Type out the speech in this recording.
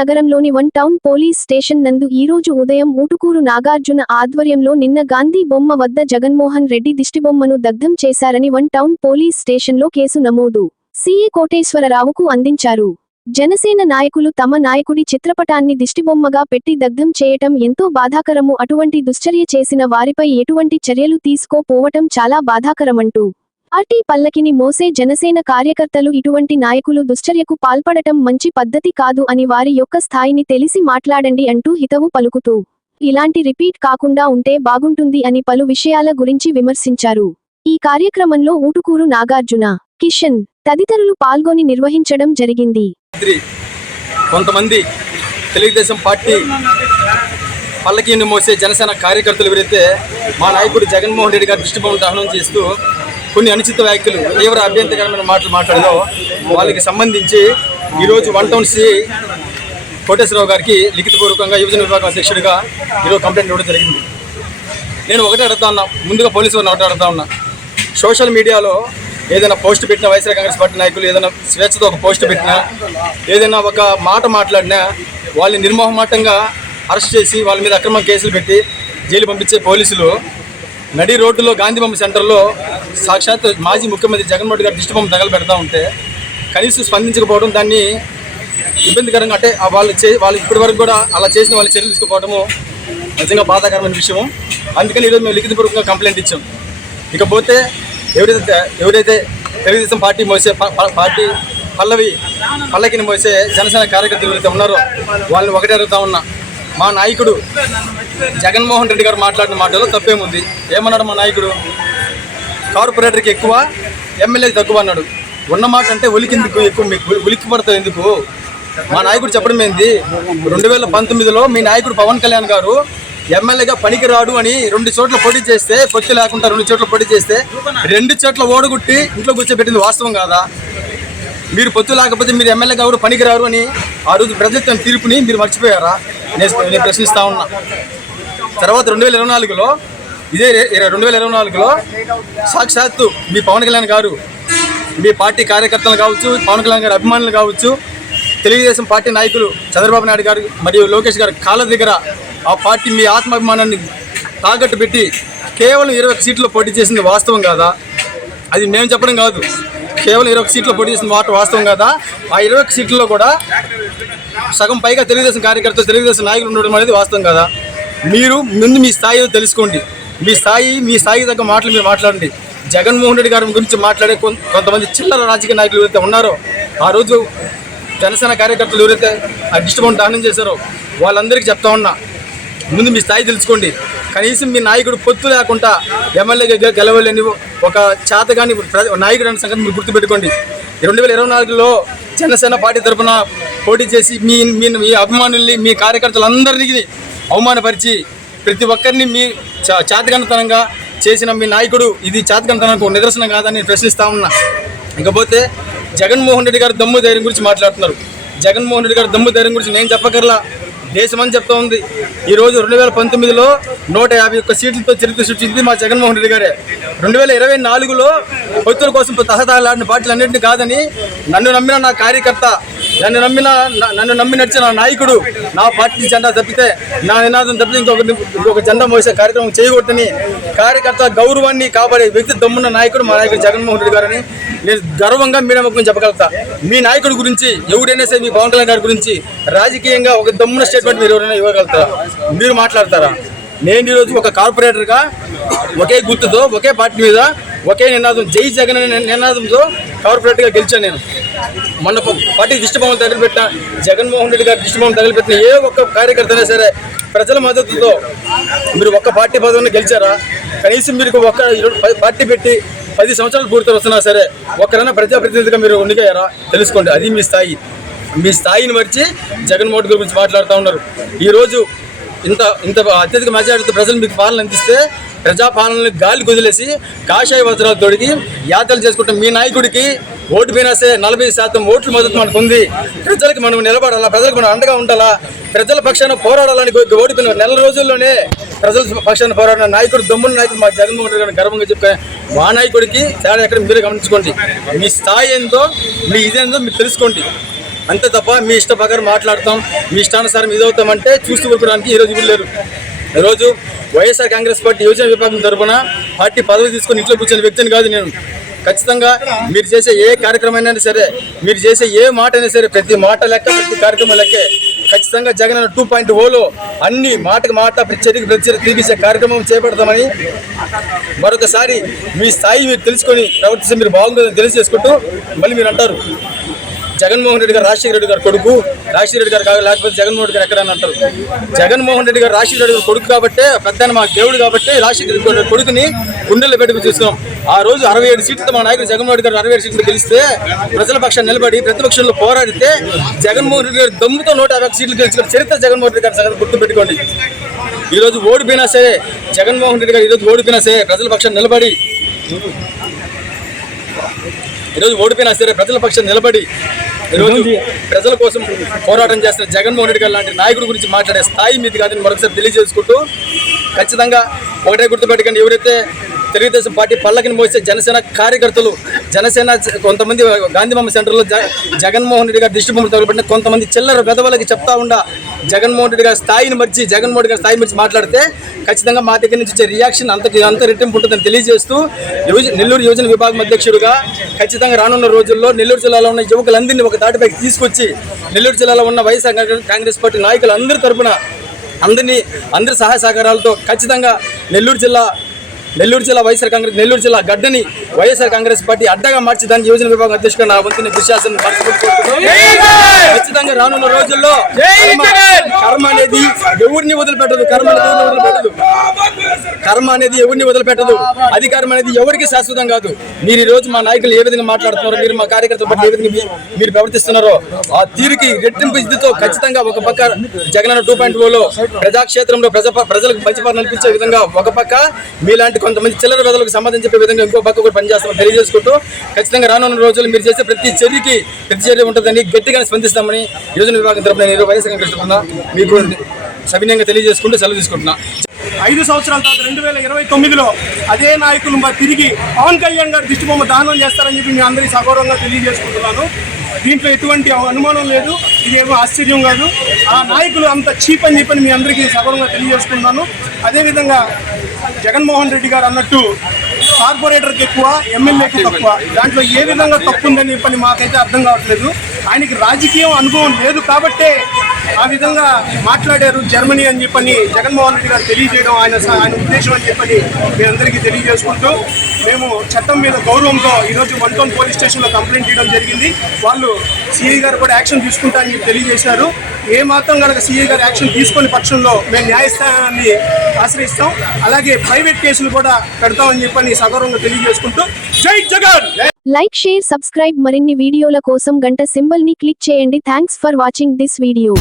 నగరంలోని one town police station నందు ఈరోజు ఉదయం ఊటుకూరు నాగార్జున ఆధ్వర్యంలో నిన్న గాంధీ బొమ్మ వద్ద జగన్మోహన్ రెడ్డి దిష్టిబొమ్మను దగ్ధం చేశారని వన్ టౌన్ పోలీస్ స్టేషన్లో కేసు నమోదు. సీఏ కోటేశ్వరరావుకు అందించారు. జనసేన నాయకులు తమ నాయకుడి చిత్రపటాన్ని దిష్టిబొమ్మగా పెట్టి దగ్ధం చేయటం ఎంతో బాధాకరము. అటువంటి దుశ్చర్య చేసిన వారిపై ఎటువంటి చర్యలు తీసుకోపోవటం చాలా బాధాకరమంటూ పార్టీ పల్లకిని మోసే జనసేన కార్యకర్తలు ఇటువంటి నాయకులు దుశ్చర్యకు పాల్పడటం మంచి పద్ధతి కాదు అని వారి యొక్క స్థాయిని తెలిసి మాట్లాడండి అంటూ హితవు పలుకుతూ ఇలాంటి రిపీట్ కాకుండా ఉంటే బాగుంటుంది అని పలు విషయాల గురించి విమర్శించారు. ఈ కార్యక్రమంలో ఊటుకూరు నాగార్జున కిషన్ తదితరులు పాల్గొని నిర్వహించడం జరిగింది. కొంతమంది తెలుగుదేశం పార్టీ పల్లకీని మోసే జనసేన కార్యకర్తలు ఎవరైతే మా నాయకుడు జగన్మోహన్ రెడ్డి గారి దృష్టిబొమ్మ దహనం చేస్తూ కొన్ని అనుచిత వ్యాఖ్యలు తీవ్ర అభ్యంతరకరమైన మాటలు మాట్లాడదో వాళ్ళకి సంబంధించి ఈరోజు వన్ టౌన్ సి కోటేశ్వరరావు గారికి లిఖితపూర్వకంగా యువజన విభాగం అధ్యక్షుడిగా ఈరోజు కంప్లైంట్ ఇవ్వడం జరిగింది. నేను ఒకటే అడుగుతా ఉన్నా ముందుగా పోలీసు వారిని ఒకటే అడుగుతా ఉన్నా. సోషల్ మీడియాలో ఏదైనా పోస్ట్ పెట్టిన వైఎస్ఆర్ కాంగ్రెస్ పార్టీ నాయకులు ఏదైనా స్వేచ్ఛతో ఒక పోస్ట్ పెట్టినా ఏదైనా ఒక మాట మాట్లాడినా వాళ్ళని నిర్మోహమాటంగా అరెస్ట్ చేసి వాళ్ళ మీద అక్రమ కేసులు పెట్టి జైలు పంపించే పోలీసులు నడి రోడ్డులో గాంధీ బొమ్మ సెంటర్లో సాక్షాత్ మాజీ ముఖ్యమంత్రి జగన్మోహన్ రెడ్డి గారు దిష్టి బొమ్మ తగలు పెడతా ఉంటే కనీసం స్పందించకపోవడం దాన్ని ఇబ్బందికరంగా అంటే వాళ్ళు చే వాళ్ళు ఇప్పటి వరకు కూడా అలా చేసిన వాళ్ళు చర్యలు తీసుకోవడము నిజంగా బాధాకరమైన విషయము. అందుకని ఈరోజు మేము లిఖితపూర్వకంగా కంప్లైంట్ ఇచ్చాం. ఇకపోతే ఎవరైతే ఎవరైతే తెలుగుదేశం పార్టీ మోసే పార్టీ పల్లవి పల్లకిని మోసే జనసేన కార్యకర్తలు ఎవరైతే ఉన్నారో వాళ్ళని ఒకటే అడుగుతా ఉన్నా. మా నాయకుడు జగన్మోహన్ రెడ్డి గారు మాట్లాడిన మాటలో తప్పేముంది? ఏమన్నాడు మా నాయకుడు? కార్పొరేటర్కి ఎక్కువ ఎమ్మెల్యేకి తక్కువ అన్నాడు. ఉన్న మాట అంటే ఉలికిందుకు ఎక్కువ మీకు? ఉలిక్కి పడతావు ఎందుకు? మా నాయకుడు చెప్పడం ఏంది? రెండు వేల పంతొమ్మిదిలో మీ నాయకుడు పవన్ కళ్యాణ్ గారు ఎమ్మెల్యేగా పనికిరాడు అని రెండు చోట్ల పోటీ చేస్తే పొత్తి లేకుండా రెండు చోట్ల పోటీ చేస్తే రెండు చోట్ల ఓడగొట్టి ఇంట్లో కూర్చోబెట్టింది వాస్తవం కాదా? మీరు పొత్తు లేకపోతే మీరు ఎమ్మెల్యేగా ఎవరు పనికిరారు అని ఆ రోజు ప్రజలతో తీర్పుని మీరు మర్చిపోయారా? నేను ప్రశ్నిస్తా ఉన్నా. తర్వాత రెండు వేల ఇరవై నాలుగులో ఇదే రెండు వేల ఇరవై నాలుగులో సాక్షాత్తు మీ పవన్ కళ్యాణ్ గారు మీ పార్టీ కార్యకర్తలు కావచ్చు పవన్ కళ్యాణ్ గారి అభిమానులు కావచ్చు తెలుగుదేశం పార్టీ నాయకులు చంద్రబాబు నాయుడు గారు మరియు లోకేష్ గారు కాళ్ళ దగ్గర ఆ పార్టీ మీ ఆత్మాభిమానాన్ని తాకట్టు పెట్టి కేవలం ఇరవై ఒక సీట్లో పోటీ చేసింది వాస్తవం కాదా? అది మేము చెప్పడం కాదు. కేవలం ఇరవై ఒక సీట్లో పోటీ చేసిన మాట వాస్తవం కాదా? ఆ ఇరవై ఒక సీట్లలో కూడా సగం పైగా తెలుగుదేశం కార్యకర్తలు తెలుగుదేశం నాయకులు ఉండడం అనేది వాస్తవం కదా. మీరు ముందు మీ స్థాయి తెలుసుకోండి. మీ స్థాయి మీ స్థాయి తగ్గ మాటలు మీరు మాట్లాడండి. జగన్మోహన్ రెడ్డి గారి గురించి మాట్లాడే కొంతమంది చిల్లర రాజకీయ నాయకులు ఎవరైతే ఉన్నారో ఆ రోజు జనసేన కార్యకర్తలు ఎవరైతే ఆ డిస్టర్బెన్స్ దానం చేశారో వాళ్ళందరికీ చెప్తా ఉన్నా ముందు మీ స్థాయి తెలుసుకోండి. కనీసం మీ నాయకుడు పొత్తు లేకుండా ఎమ్మెల్యేగా గెలవలేని ఒక చేతగాని ప్ర- నాయకుడు అనే సంగతి మీరు గుర్తుపెట్టుకోండి. రెండు వేల ఇరవై నాలుగులో జనసేన పార్టీ తరఫున పోటీ చేసి మీ మీ మీ అభిమానుల్ని మీ కార్యకర్తలందరినీ అవమానపరిచి ప్రతి ఒక్కరిని మీ చా- చేసిన మీ నాయకుడు ఇది చేతగానితనానికి నిదర్శనం కాదని నేను ప్రశ్నిస్తా ఉన్నా. ఇకపోతే జగన్మోహన్ రెడ్డి గారి దమ్ము ధైర్యం గురించి మాట్లాడుతున్నారు. జగన్మోహన్ రెడ్డి గారి దమ్ము ధైర్యం గురించి నేను చెప్పకర్లా దేశమని చెప్తా ఉంది. ఈ రోజు రెండు వేల పంతొమ్మిదిలో నూట యాభై ఒక్క సీట్లతో చరిత్ర సృష్టించింది మా జగన్మోహన్ రెడ్డి గారే. రెండు వేల ఇరవై నాలుగులో పొత్తుల కోసం తహతహలాడిన పార్టీలు అన్నింటినీ కాదని నన్ను నమ్మిన నా కార్యకర్త నన్ను నమ్మిన నన్ను నమ్మి నడిచిన నాయకుడు నా పార్టీ జెండా తప్పితే నా నినాదం తప్పితే ఇంకొక ఇంకొక జెండా మోసే కార్యక్రమం చేయకూడదని కార్యకర్త గౌరవాన్ని కాపాడే వ్యక్తి దమ్మున్న నాయకుడు మా నాయకుడు జగన్మోహన్ రెడ్డి గారని నేను గర్వంగా మీడియా ముఖం చెప్పగలుగుతా. మీ నాయకుడి గురించి ఎవడైనా సరే మీ పవన్ కళ్యాణ్ గారి గురించి రాజకీయంగా ఒక దమ్మున స్టేట్మెంట్ మీరు ఎవరైనా ఇవ్వగలుగుతారా? మీరు మాట్లాడతారా? నేను ఈరోజు ఒక కార్పొరేటర్గా ఒకే గుర్తుతో ఒకే పార్టీ మీద ఒకే నినాదం జై జగన్ అనే నినాదంతో కార్పొరేటర్గా గెలిచాను నేను. మొన్న పార్టీ దిష్టిభావం తగిలిపెట్టిన జగన్మోహన్ రెడ్డి గారి దిష్టిభావం తగిలిపెట్టిన ఏ ఒక్క కార్యకర్త అయినా సరే ప్రజల మద్దతుతో మీరు ఒక్క పార్టీ పదవిని గెలిచారా? కనీసం మీరు ఒక్క పార్టీ పెట్టి పది సంవత్సరాలు పూర్తి వస్తున్నా సరే ఒక్కరైనా ప్రజాప్రతినిధిగా మీరు ఉండిపోయారా తెలుసుకోండి. అది మీ స్థాయి. మీ స్థాయిని మర్చి జగన్మోహన్ గురించి మాట్లాడుతూ ఉన్నారు. ఈరోజు ఇంత ఇంత అత్యధిక మెజారిటీతో ప్రజలు మీకు పాలన అందిస్తే ప్రజాపాలనని గాలి కుదిలేసి కాషాయ వజ్రాలు తొడిగి యాత్రలు చేసుకుంటే మీ నాయకుడికి ఓటు పోయినా సరే నలభై శాతం ఓట్ల మద్దతు మనకు ఉంది. ప్రజలకు మనం నిలబడాలా? ప్రజలకు మనం అండగా ఉండాలా? ప్రజల పక్షాన పోరాడాలని ఓడిపోయిన నెల రోజుల్లోనే ప్రజల పక్షాన పోరాడిన నాయకుడు దమ్మున్న నాయకుడు మా జగన్మోహన్ రెడ్డి గారిని గర్వంగా చెప్పే మా నాయకుడికి తేడా ఎక్కడ మీరు గమనించుకోండి. మీ స్థాయి ఏందో మీ ఇదేందో మీరు తెలుసుకోండి. అంతే తప్ప మీ ఇష్ట ప్రకారం మాట్లాడతాం మీ ఇష్టానుసారం ఇదవుతామంటే చూస్తూ ఊరుకోవడానికి ఈరోజు ఇప్పుడు లేరు. ఈరోజు వైఎస్ఆర్ కాంగ్రెస్ పార్టీ యువజన విభాగం తరఫున పార్టీ పదవి తీసుకొని ఇంట్లో కూర్చున్న వ్యక్తిని కాదు నేను. ఖచ్చితంగా మీరు చేసే ఏ కార్యక్రమం సరే మీరు చేసే ఏ మాట అయినా సరే ప్రతి మాట లెక్క ప్రతి కార్యక్రమం లెక్కే. ఖచ్చితంగా జగన్ టూ పాయింట్ ఓలో అన్ని మాటకు మాట ప్రత్యేక ప్రత్యేక తిరిగిసే కార్యక్రమం చేపడతామని మరొకసారి మీ స్థాయి మీరు తెలుసుకొని ప్రవర్తిస్తే మీరు బాగుంటుందని తెలియజేసుకుంటూ మళ్ళీ మీరు అంటారు. జగన్మోహన్ రెడ్డి గారు రాజశేఖర రెడ్డి గారు కొడుకు. రాజశేఖర రెడ్డి గారు కాదు లేకపోతే జగన్మోహన్ రెడ్డి గారు ఎక్కడ అని అంటారు. జగన్మోహన్ రెడ్డి గారు రాజశేఖర రెడ్డి గారు కొడుకు కాబట్టి పెద్ద మా దేవుడు కాబట్టి రాజశేఖర రెడ్డి గారి కొడుకుని గుండెల్లో పెట్టుకుని చూస్తున్నాం. ఆ రోజు అరవై ఏడు సీట్లతో మా నాయకుడు జగన్మోహన్ రెడ్డి గారు అరవై ఏడు సీట్లు గెలిస్తే ప్రజల పక్షాన్ని నిలబడి ప్రతిపక్షంలో పోరాడితే జగన్మోహన్ రెడ్డి గారు దమ్ముతో నూట యాభై సీట్లు గెలిచిన చరిత్ర జగన్మోహన్ రెడ్డి గారు సంగతి గుర్తు పెట్టుకోండి ఓడిపోయినా సరే జగన్మోహన్ రెడ్డి గారు ఈరోజు ఓడిపోయినా సరే ప్రజల పక్షాన్ని నిలబడి ఈరోజు ఓడిపోయినా సరే ప్రజల పక్షం నిలబడి ఈరోజు ప్రజల కోసం పోరాటం చేస్తున్న జగన్మోహన్ రెడ్డి గారు లాంటి నాయకుడి గురించి మాట్లాడే స్థాయి మీది కాదని మరొకసారి తెలియజేసుకుంటూ ఖచ్చితంగా ఒకటే గుర్తుపెట్టుకోండి. ఎవరైతే తెలుగుదేశం పార్టీ పల్లకిని మోసే జనసేన కార్యకర్తలు జనసేన కొంతమంది గాంధీబొమ్మ సెంటర్లో జగన్మోహన్ రెడ్డి గారి దిష్టి బొమ్మలు తగలబెట్టిన కొంతమంది చిల్లర పెదవులకి చెప్తా ఉండా జగన్మోహన్ రెడ్డి గారి స్థాయిని మర్చి జగన్మోహన్ రెడ్డి గారి స్థాయి మర్చి మాట్లాడితే ఖచ్చితంగా మా దగ్గర నుంచి వచ్చే రియాక్షన్ అంత అంత రెట్టింపు ఉంటుందని తెలియజేస్తూ నెల్లూరు యువజన విభాగం అధ్యక్షుడిగా ఖచ్చితంగా రానున్న రోజుల్లో నెల్లూరు జిల్లాలో ఉన్న యువకులందరినీ ఒక దాటిపైకి తీసుకొచ్చి నెల్లూరు జిల్లాలో ఉన్న వైఎస్ఆర్ కాంగ్రెస్ పార్టీ నాయకులందరి తరఫున అందరినీ అందరి సహాయ సహకారాలతో ఖచ్చితంగా నెల్లూరు జిల్లా నెల్లూరు జిల్లా వైఎస్ఆర్ కాంగ్రెస్ నెల్లూరు జిల్లా గడ్డని వైఎస్ఆర్ కాంగ్రెస్ పార్టీ అడ్డగా మార్చి దాన్ని యువజన విభాగం అధ్యక్షుడిగా నా వంతుని కృషి కోరుకుంటూ ఖచ్చితంగా రానున్న రోజుల్లో కర్మ- అనేది ఎవరిని వదిలిపెట్టదు కర్మ అనేది వదిలిపెట్టదు? కర్మ అనేది ఎవరిని వదిలిపెట్టదు? అధికారం అనేది ఎవరికి శాశ్వతం కాదు? మీరు ఈ రోజు మా నాయకులు ఏ విధంగా మాట్లాడుతున్నారో మీరు మా కార్యకర్తల పట్ల ఏ విధంగా మీరు ప్రవర్తిస్తున్నారో ఆ తీరుకి రెట్టింపు ఇదితో ఖచ్చితంగా ఒక పక్క జగనన్న టూ పాయింట్ ఓలో ప్రజాక్షేత్రంలో ప్రజ ప్రజలకు మంచి పాలన అనిపించే విధంగా ఒక పక్క మీలాంటి కొంతమంది చిల్లర వేదలకు సంబంధించి చెప్పే విధంగా ఇంకో పక్క కూడా పనిచేస్తామని తెలియజేసుకుంటూ ఖచ్చితంగా రానున్న రోజులు మీరు చేసే ప్రతి చర్యకి ప్రతి చర్య ఉంటుందని గట్టిగా స్పందిస్తామని యోజన విభాగం తరపున నేను వైఎస్ కాంగ్రెస్ మీకు సవినయంగా తెలియజేసుకుంటూ సెలవు తీసుకుంటున్నా. ఐదు సంవత్సరాల తర్వాత రెండు వేల ఇరవై తొమ్మిదిలో అదే నాయకులు తిరిగి పవన్ కళ్యాణ్ గారి దిష్టిబొమ్మ దానం చేస్తారని చెప్పి మీ అందరికీ సగౌరవంగా తెలియజేసుకుంటున్నాను. దీంట్లో ఎటువంటి అనుమానం లేదు ఇదేమో ఆశ్చర్యం కాదు. ఆ నాయకులు అంత చీప్ అని చెప్పని మీ అందరికీ సగౌరవంగా తెలియజేసుకుంటున్నాను. అదేవిధంగా జగన్మోహన్ రెడ్డి గారు అన్నట్టు కార్పొరేటర్కి ఎక్కువ ఎమ్మెల్యేకి తక్కువ. దాంట్లో ఏ విధంగా తప్పు ఉందని చెప్పని మాకైతే అర్థం కావట్లేదు. ఆయనకి రాజకీయం అనుభవం లేదు కాబట్టే ఆ విధంగా మాట్లాడారు జర్మనీ అని చెప్పని జగన్మోహన్ రెడ్డి గారు తెలియజేయడం ఆయన ఆయన ఉద్దేశం అని చెప్పని మీ అందరికీ తెలియజేసుకుంటూ మేము చట్టం మీద గౌరవంతో ఈరోజు వన్ టౌన్ పోలీస్ స్టేషన్లో కంప్లైంట్ చేయడం జరిగింది. వాళ్ళు సిఐ గారు కూడా యాక్షన్ తీసుకుంటారని చెప్పి తెలియజేశారు. ఏ మాత్రం కనుక సిఐ గారు యాక్షన్ తీసుకునే పక్షంలో మేము న్యాయస్థానాన్ని ఆశ్రయిస్తాం. అలాగే ప్రైవేట్ కేసులు కూడా పెడతామని చెప్పని సగౌరవంగా తెలియజేసుకుంటూ జై జగన్! లైక్ షేర్ సబ్స్క్రైబ్ మరిన్ని వీడియోల కోసం గంట సింబల్ని క్లిక్ చేయండి. Thanks for watching this video.